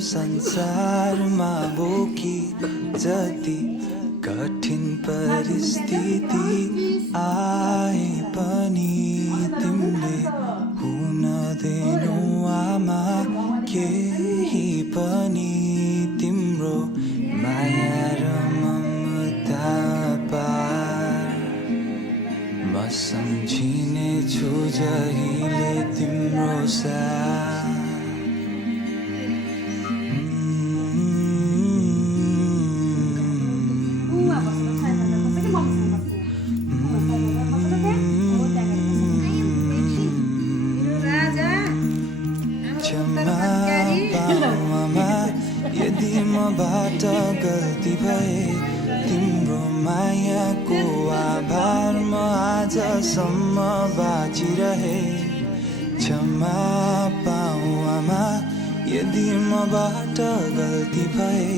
संसारमा बोकी जति कठिन परिस्थिति आए पनि तिमीले हुन दिनु आमा केही पनि तिम्रो माया र ममता पार म सम्झिने छु जहिले तिम्रो साथ यदि मबाट गल्ती भए तिम्रो मायाको आभार म आजसम्म बाँचिरहे क्षमा पाऊ आमा यदि मबाट गल्ती भए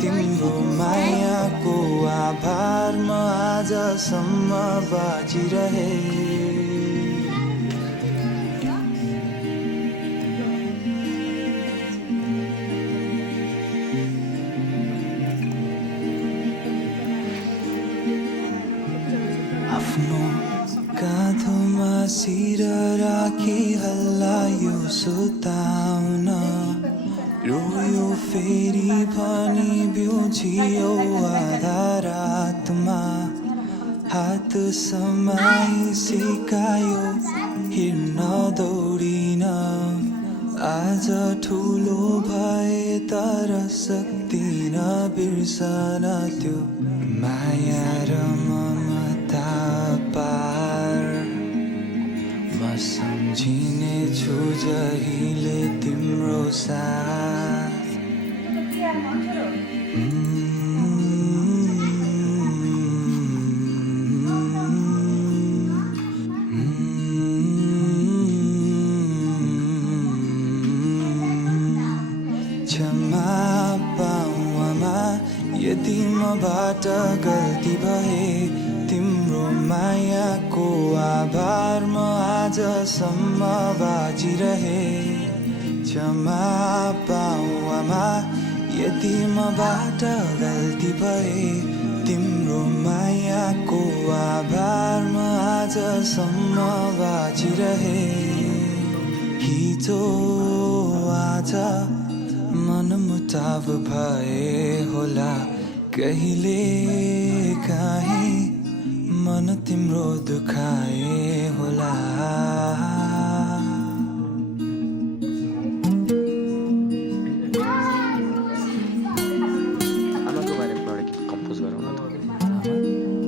तिम्रो मायाको आभार म आजसम्म बाँचिरहे आफ्नो काँधोमा शिर राखी हल्लायो सुताउन रोयो फेरि भनी बिउजियो आधा रातमा हात समाई सिकायो हिँड्न दौडिन आज ठुलो भए तर सक्दिन बिर्सन त्यो माया र ममता पार म सम्झिने छु जहिले तिम्रो साथ क्षमा पाऊ आमा यदि मबाट गल्ती भए तिम्रो मायाको आभार म आजसम्म बाँचिरहे क्षमा पाऊ आमा यदि मबाट गल्ती भए तिम्रो मायाको आभार म आजसम्म बाँचिरहे हिजो आज मनमुटाव भए होला कहिले काहीँ मन तिम्रो दुखाए होला आमाको बारेमा एउटा गीत कम्पोज गरौँ न त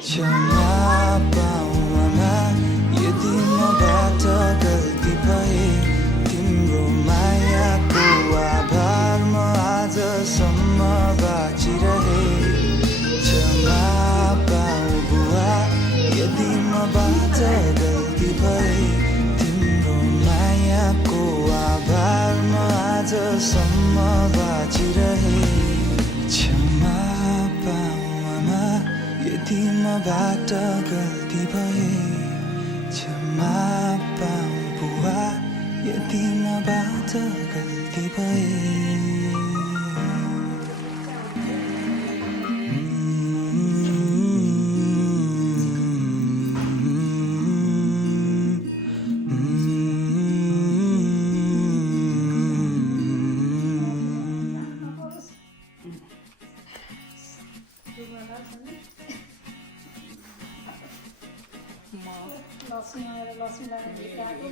क्षमा पाऊ आमा यदि मबाट गल्ती भए तिम्रो मायाको आभार म आजसम्म बाँचिरहे क्षमा पाऊ बुवा यदि मबाट गल्ती भए तिम्रो मायाको आभार म आजसम्म बाँचिरहे क्षमा पाऊ आमा यदि मबाट गल्ती भए क्षमा पाऊ बुवा यदि मबाट गल्ती भए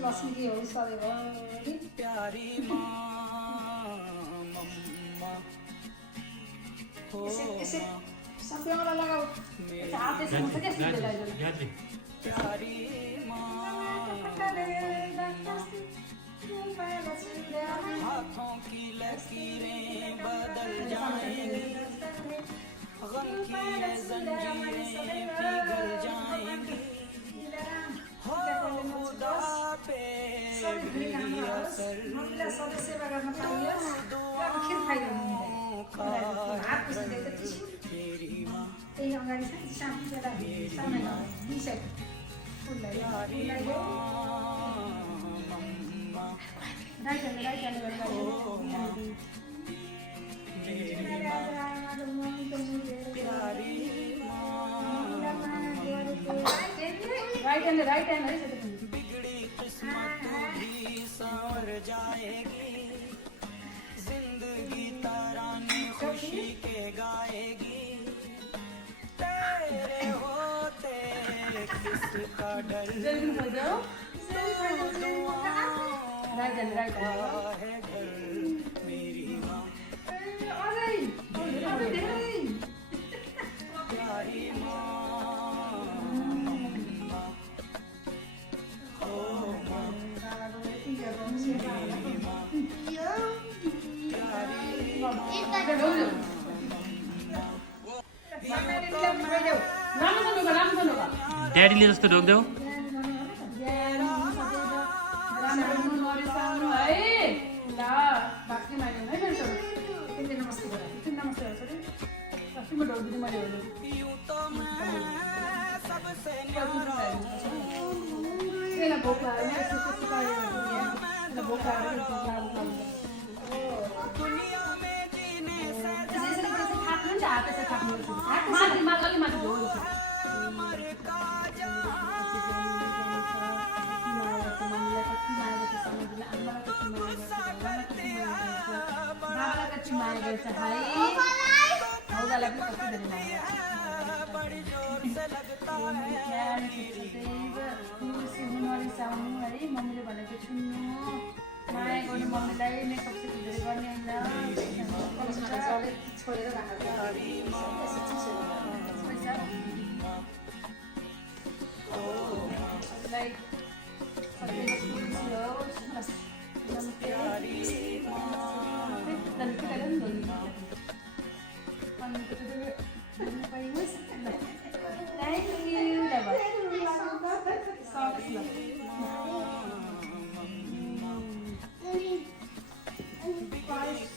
लक्ष्मी की हो सधैँभरि प्यारी मम्मा यसै सबै लगाऊ हात यसो हुन्छ क्या प्यारी हाथों की लकीरें बदल जाएंगी, गम की ये जंजीरें पिघल जाएंगी। हो खुदा पे भी असर दुआओं का मेरी माँ प्यारी माँ मम्मा प्यारी राइट हैंड बिगड़ी किस्मत भी संवर जाएगी, जिंदगी तराने खुशी के गाएगी। तेरे होते किसका डर राइट है घर मेरी माँ प्यारी माँ मम्मा ओ माँ मेरी माँ प्यारी ड्याडीले जस्तो ढोक्देऊ यूं तो मैं सबसे दुनिया में जीने से मर का बड़ी जोर से लगता है मम्मीले भनेको सुन्नु माया गर्नु मम्मीलाई मेकअप धेरै गर्ने होइन छोडेर लाइक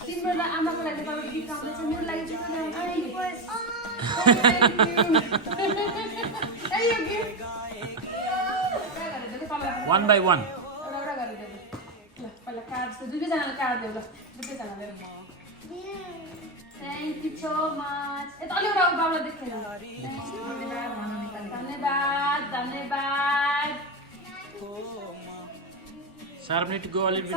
तिम्रो आमाको लागि तपाईँ गीत गाउँदैछ मेरो लागि वान बाई वान पहिला कार्ड दुवैजनाले कार्ड देऊ ल दुवैजनाले थ्याङ्क यू सो मच यता अलि एउटा बाबुलाई देखेन धन्यवाद धन्यवाद Sharp need to go a little bit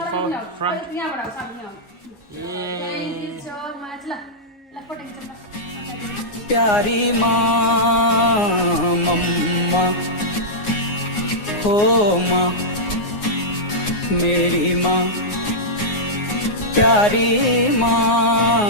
front. यहाँबाट थ्याङ्क यू सो मच ल ल फोटो खिचौँ ल प्यारी माँ मम्मा हो माँ मेरी माँ प्यारी माँ